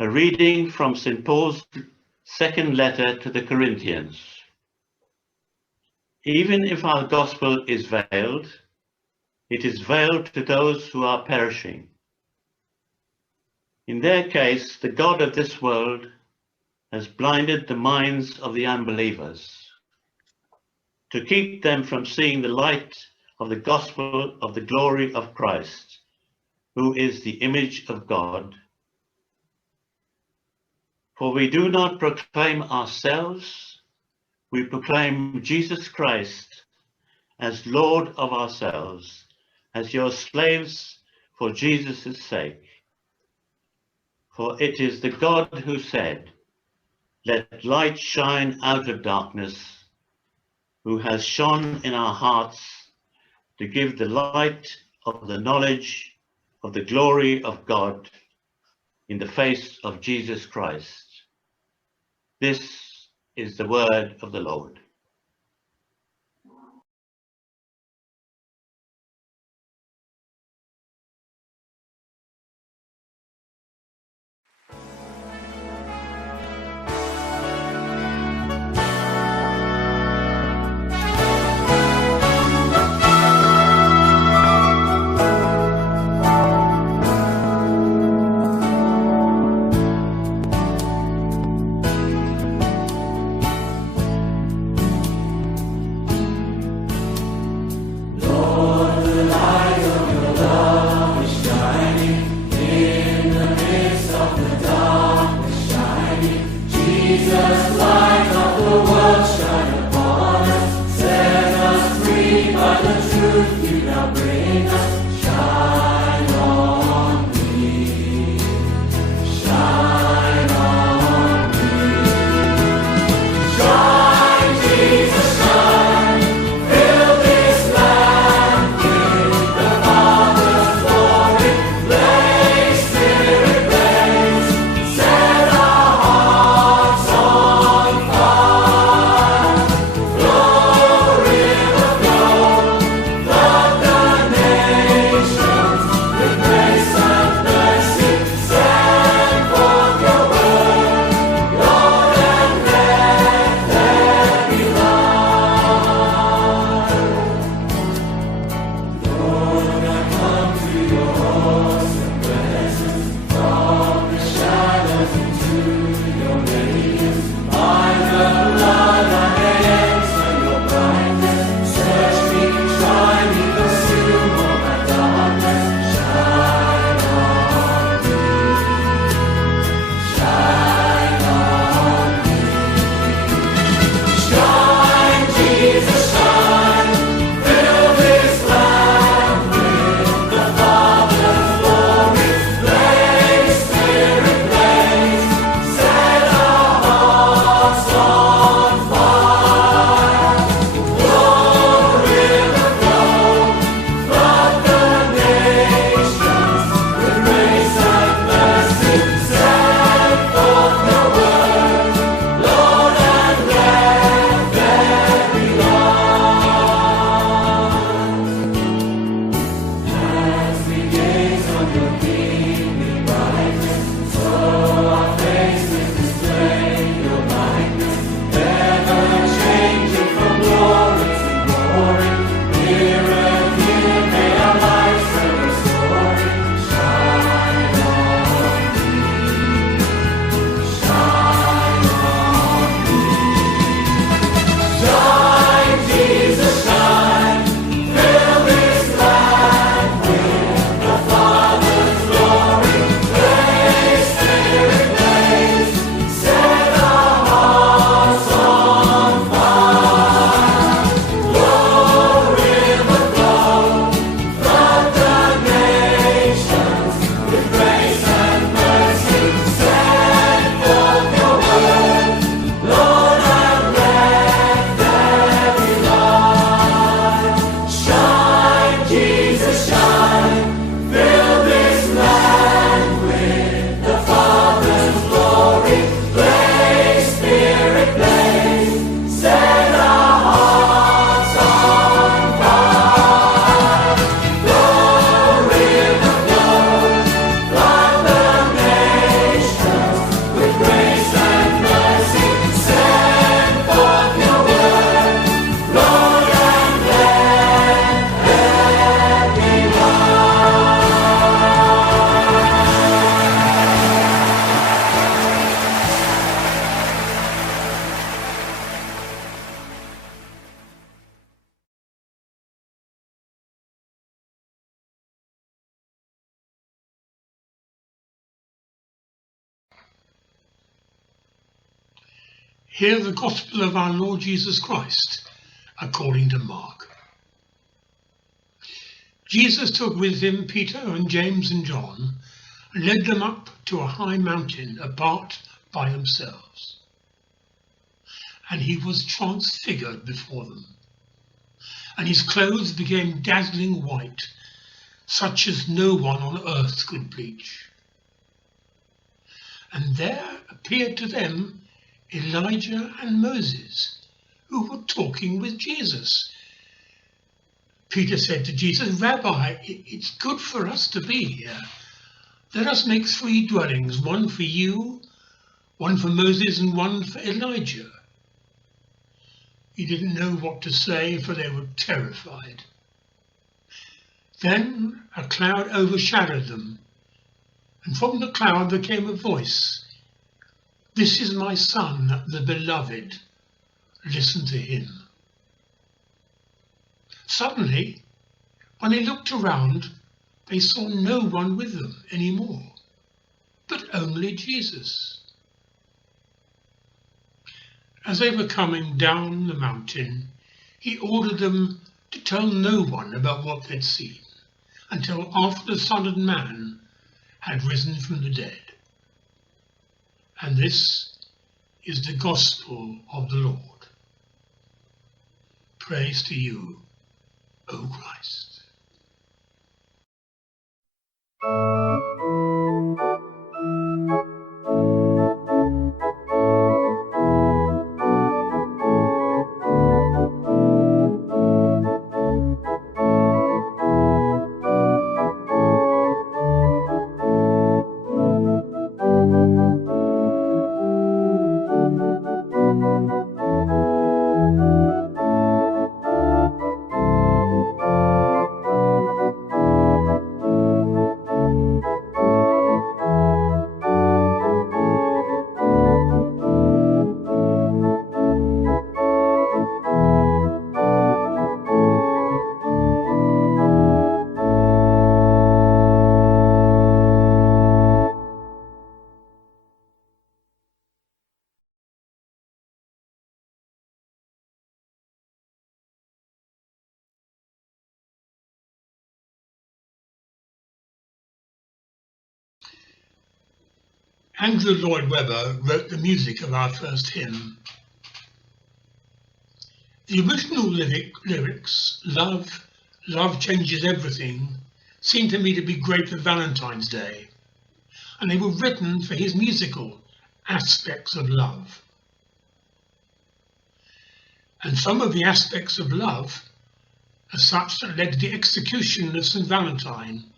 A reading from St. Paul's second letter to the Corinthians. Even if our gospel is veiled, it is veiled to those who are perishing. In their case, the God of this world has blinded the minds of the unbelievers to keep them from seeing the light of the gospel of the glory of Christ, who is the image of God. For we do not proclaim ourselves, we proclaim Jesus Christ as Lord of ourselves, as your slaves for Jesus' sake. For it is the God who said, "Let light shine out of darkness," who has shone in our hearts to give the light of the knowledge of the glory of God in the face of Jesus Christ. This is the word of the Lord. Hear the Gospel of our Lord Jesus Christ, according to Mark. Jesus took with him Peter and James and John, and led them up to a high mountain apart by themselves. And he was transfigured before them, and his clothes became dazzling white, such as no one on earth could bleach. And there appeared to them Elijah and Moses, who were talking with Jesus. Peter said to Jesus, "Rabbi, it's good for us to be here. Let us make 3 dwellings, one for you, one for Moses, and one for Elijah." He didn't know what to say, for they were terrified. Then a cloud overshadowed them, and from the cloud there came a voice, "This is my Son, the beloved. Listen to him." Suddenly, when they looked around, they saw no one with them anymore, but only Jesus. As they were coming down the mountain, he ordered them to tell no one about what they'd seen, until after the Son of Man had risen from the dead. And this is the gospel of the Lord. Praise to you, O Christ. Andrew Lloyd Webber wrote the music of our first hymn. The original lyrics, "Love, love changes everything," seemed to me to be great for Valentine's Day, and they were written for his musical aspects of love. And some of the aspects of love are such that led to the execution of St. Valentine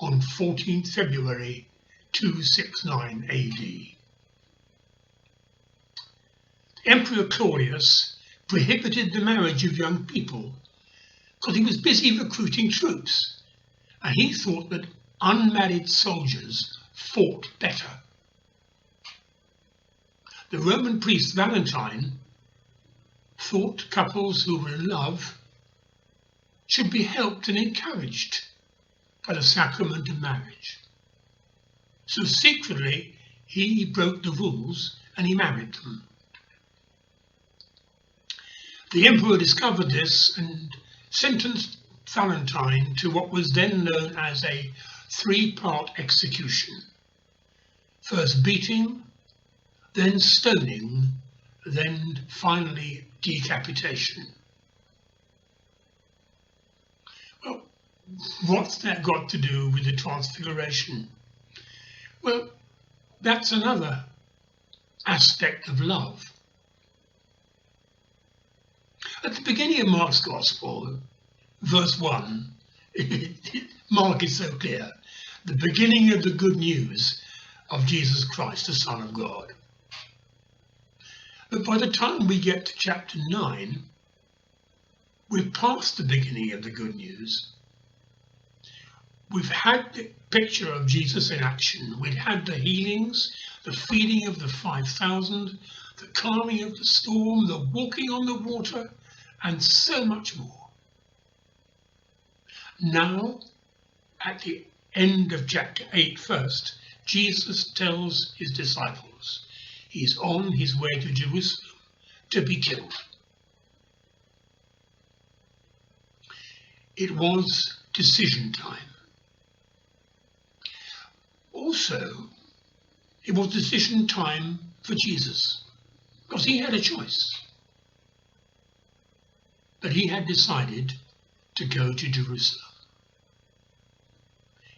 on 14th February 269 AD. Emperor Claudius prohibited the marriage of young people because he was busy recruiting troops, and he thought that unmarried soldiers fought better. The Roman priest Valentine thought couples who were in love should be helped and encouraged by the sacrament of marriage. So secretly he broke the rules and he married them. The emperor discovered this and sentenced Valentine to what was then known as a 3-part execution. First beating, then stoning, then finally decapitation. Well, what's that got to do with the Transfiguration? Well, that's another aspect of love. At the beginning of Mark's Gospel, verse 1, Mark is so clear, the beginning of the good news of Jesus Christ, the Son of God. But by the time we get to chapter 9, we're past the beginning of the good news. We've had the picture of Jesus in action. We've had the healings, the feeding of the 5,000, the calming of the storm, the walking on the water, and so much more. Now, at the end of chapter 8 first, Jesus tells his disciples he's on his way to Jerusalem to be killed. It was decision time. Also, it was decision time for Jesus, because he had a choice. But he had decided to go to Jerusalem.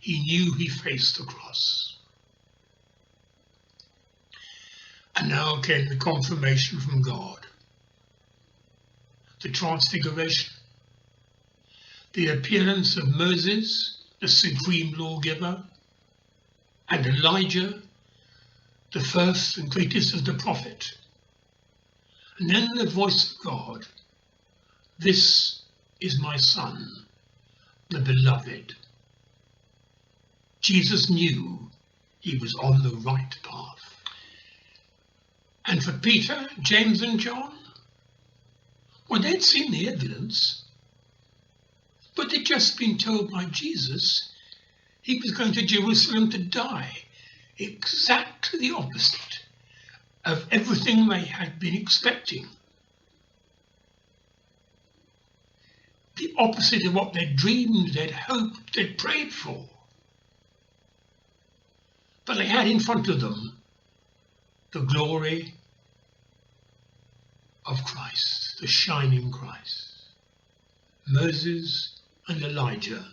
He knew he faced the cross. And now came the confirmation from God, the transfiguration, the appearance of Moses, the supreme lawgiver, and Elijah, the first and greatest of the prophet. And then the voice of God, "This is my Son, the beloved." Jesus knew he was on the right path. And for Peter, James and John, well, they'd seen the evidence, but they'd just been told by Jesus he was going to Jerusalem to die. Exactly the opposite of everything they had been expecting. The opposite of what they'd dreamed, they'd hoped, they'd prayed for. But they had in front of them the glory of Christ, the shining Christ. Moses and Elijah,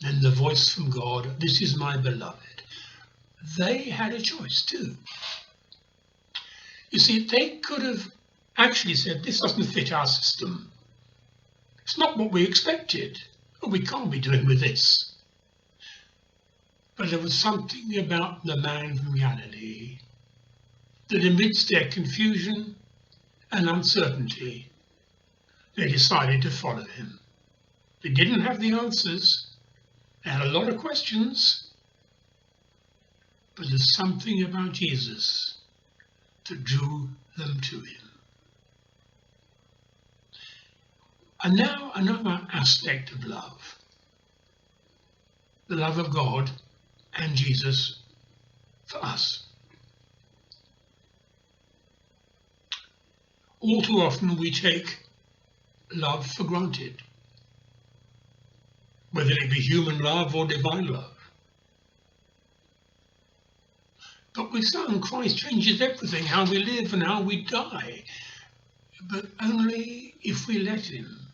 then the voice from God, "This is my beloved." They had a choice too. You see, they could have actually said, "This doesn't fit our system. It's not what we expected. We can't be doing with this." But there was something about the man from Galilee that amidst their confusion and uncertainty, they decided to follow him. They didn't have the answers. They had a lot of questions. But there's something about Jesus that drew them to him. And now another aspect of love. The love of God and Jesus for us. All too often we take love for granted, whether it be human love or divine love. But with Son, Christ changes everything, how we live and how we die, but only if we let him.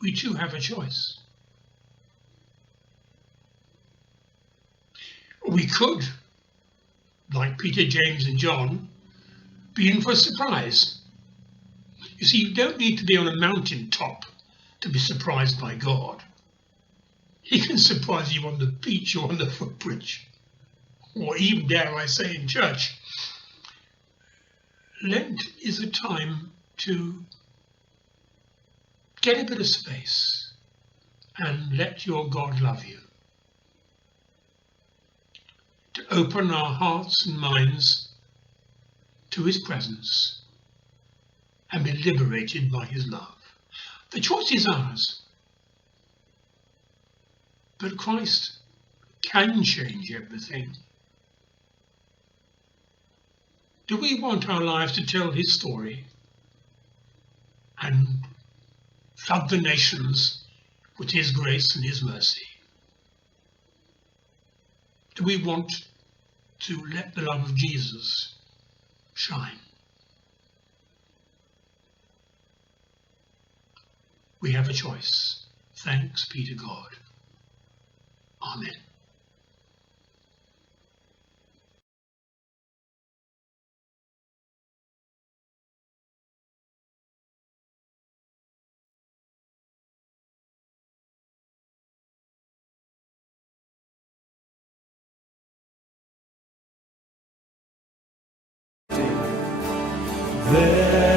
We too have a choice. We could, like Peter, James and John, be in for a surprise. You see, you don't need to be on a mountain top to be surprised by God. He can surprise you on the beach or on the footbridge, or even, dare I say, in church. Lent is a time to get a bit of space and let your God love you. To open our hearts and minds to his presence and be liberated by his love. The choice is ours. But Christ can change everything. Do we want our lives to tell his story and flood the nations with his grace and his mercy? Do we want to let the love of Jesus shine? We have a choice. Thanks be to God. Amen. There